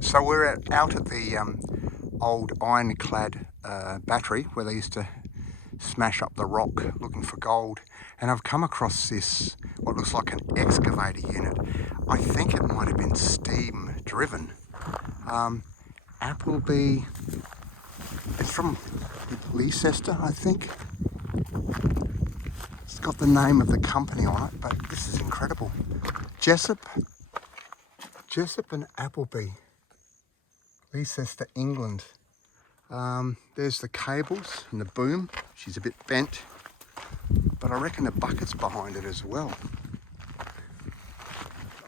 So we're out at the old Ironclad Battery where they used to smash up the rock looking for gold, and I've come across this, what looks like an excavator unit. I think it might have been steam driven. Appleby, it's from Leicester, I think. It's got the name of the company on it, but this is incredible. Jessup and Appleby, Leicester, England. There's the cables and the boom. She's a bit bent, but I reckon the bucket's behind it as well.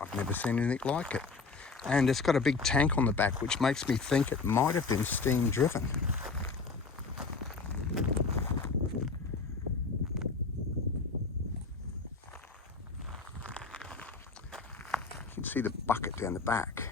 I've never seen anything like it. And it's got a big tank on the back, which makes me think it might have been steam driven. You can see the bucket down the back.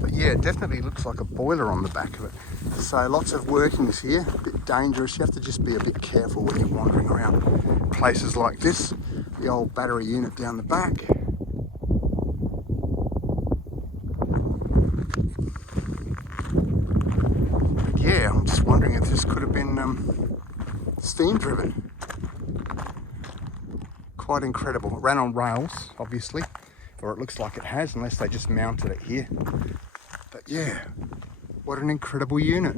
But yeah, it definitely looks like a boiler on the back of it. So lots of workings here, a bit dangerous. You have to just be a bit careful when you're wandering around places like this. The old battery unit down the back. But yeah, I'm just wondering if this could have been steam driven. Quite incredible. It ran on rails, obviously, or it looks like it has, unless they just mounted it here. But yeah, what an incredible unit.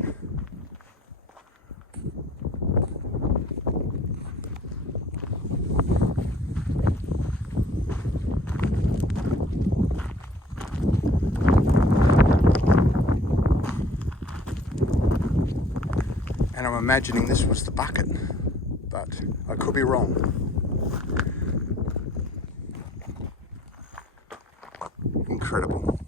And I'm imagining this was the bucket, but I could be wrong. Incredible.